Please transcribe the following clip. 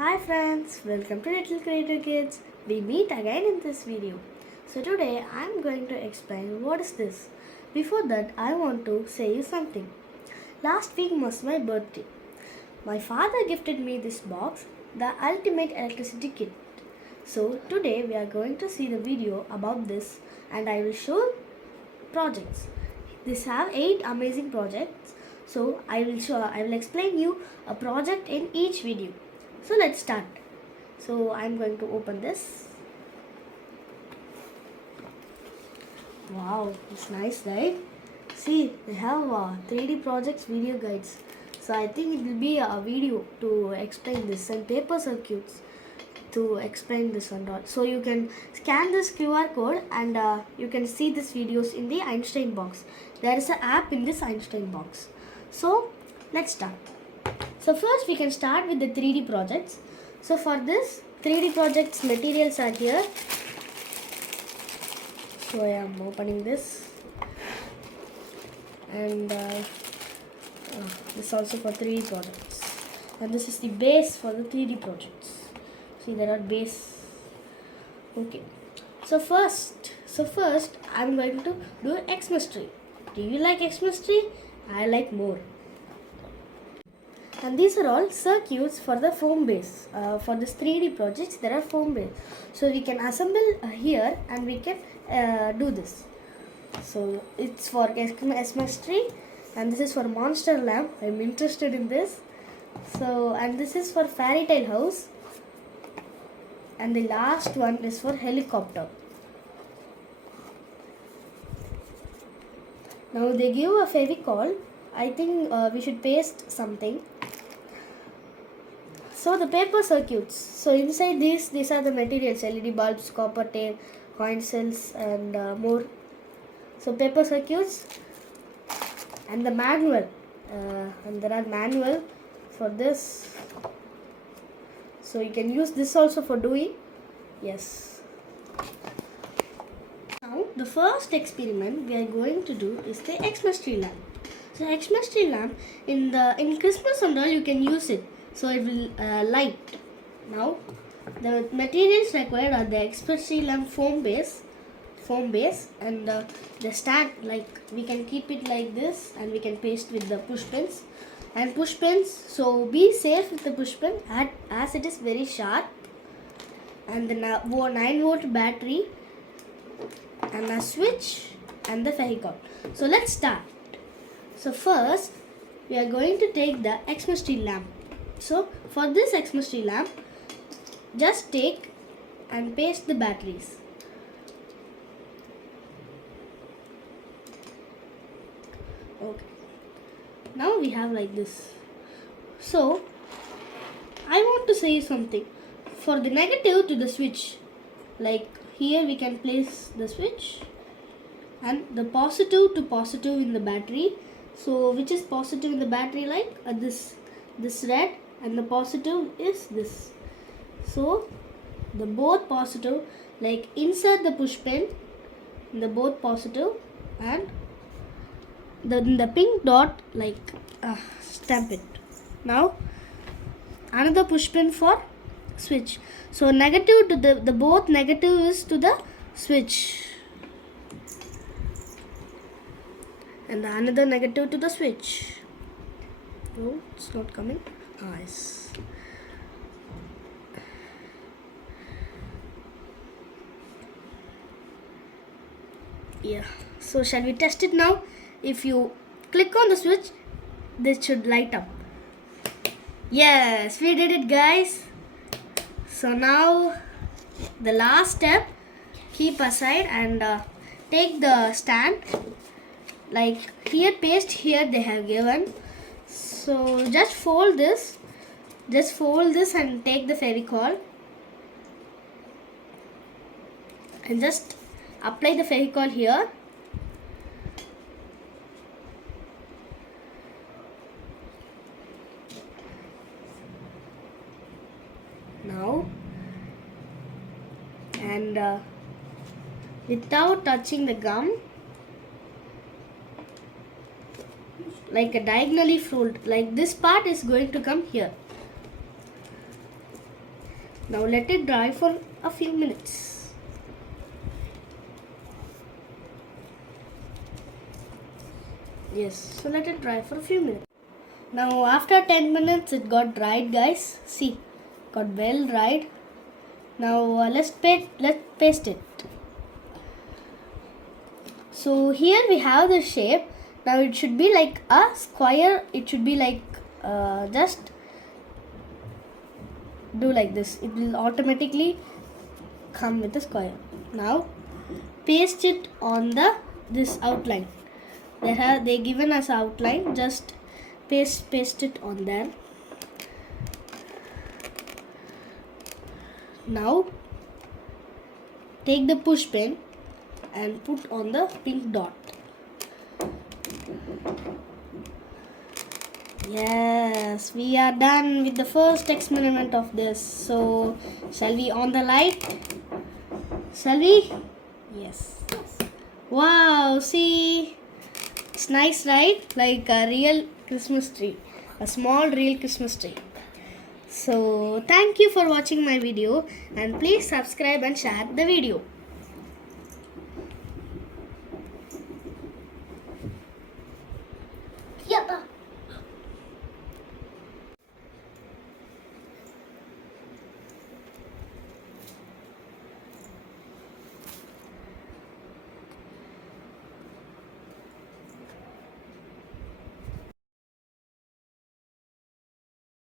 Hi friends, welcome to Little Creator Kids. We meet again in this video. So today I am going to explain what is this. Before that I want to say you something. Last week was my birthday. My father gifted me this box, the ultimate electricity kit. So today we are going to see the video about this and I will show projects. These have 8 amazing projects. So I will explain you a project in each video. So let's start. So I'm going to open this. Wow, it's nice, right? See, they have 3D projects video guides. So I think it will be a video to explain this and paper circuits to explain this and all. So you can scan this QR code and you can see these videos in the Einstein box. There is an app in this Einstein box. So let's start. So first we can start with the 3D projects. So for this 3D projects materials are here. So I am opening this. And this also for 3D projects. And this is the base for the 3D projects. See, there are base. Okay. So first I'm going to do Xmas tree. Do you like Xmas tree? I like more. And these are all circuits for the foam base. For this 3D projects, there are foam base. So we can assemble here and we can do this. So it's for Xmas tree and this is for monster lamp. I'm interested in this. So and this is for fairy tale house. And the last one is for helicopter. Now they give a Fevicol. I think we should paste something. So the paper circuits. So inside these are the materials: LED bulbs, copper tape, coin cells, and more. So paper circuits and the manual. And there are manual for this. So you can use this also for doing. Yes. Now the first experiment we are going to do is the Xmas tree lamp. So Xmas tree lamp in Christmas and all you can use it. So it will light. Now the materials required are the Xmas tree lamp foam base and the stand, like we can keep it like this and we can paste with the push pins. And push pins, so be safe with the push pin as it is very sharp. And the 9-volt battery and a switch and the vehicle. So let's start. So first we are going to take the Xmas tree lamp. So for this Xmas tree lamp, just take and paste the batteries. Okay. Now we have like this. So I want to say something. For the negative to the switch, like here we can place the switch and the positive to positive in the battery. So which is positive in the battery, like this red, and the positive is this. So the both positive, like insert the push pin in the both positive and the pink dot, like stamp it. Now another push pin for switch. So negative to the both negative is to the switch and another negative to the switch. No, it's not coming. Yes. Yeah. So shall we test it now? If you click on the switch, this should light up. Yes, we did it, guys. So now the last step, keep aside and take the stand. Like here, paste here they have given. So just fold this and take the Fevicol and just apply the Fevicol here. Now and without touching the gum, like a diagonally fold, like this part is going to come here. Now let it dry for a few minutes. Yes, so let it dry for a few minutes. Now after 10 minutes it got dried, guys. See, got well dried. Now let's paste it. So here we have the shape. Now it should be like a square. It should be like just do like this. It will automatically come with a square. Now paste it on this outline. They given us outline. Just paste it on there. Now take the push pen and put on the pink dot. Yes, we are done with the first experiment of this. So shall we on the light? Shall we? Yes. Wow, see, it's nice, right? Like a real Christmas tree, a small real Christmas tree. So thank you for watching my video, and please subscribe and share the video.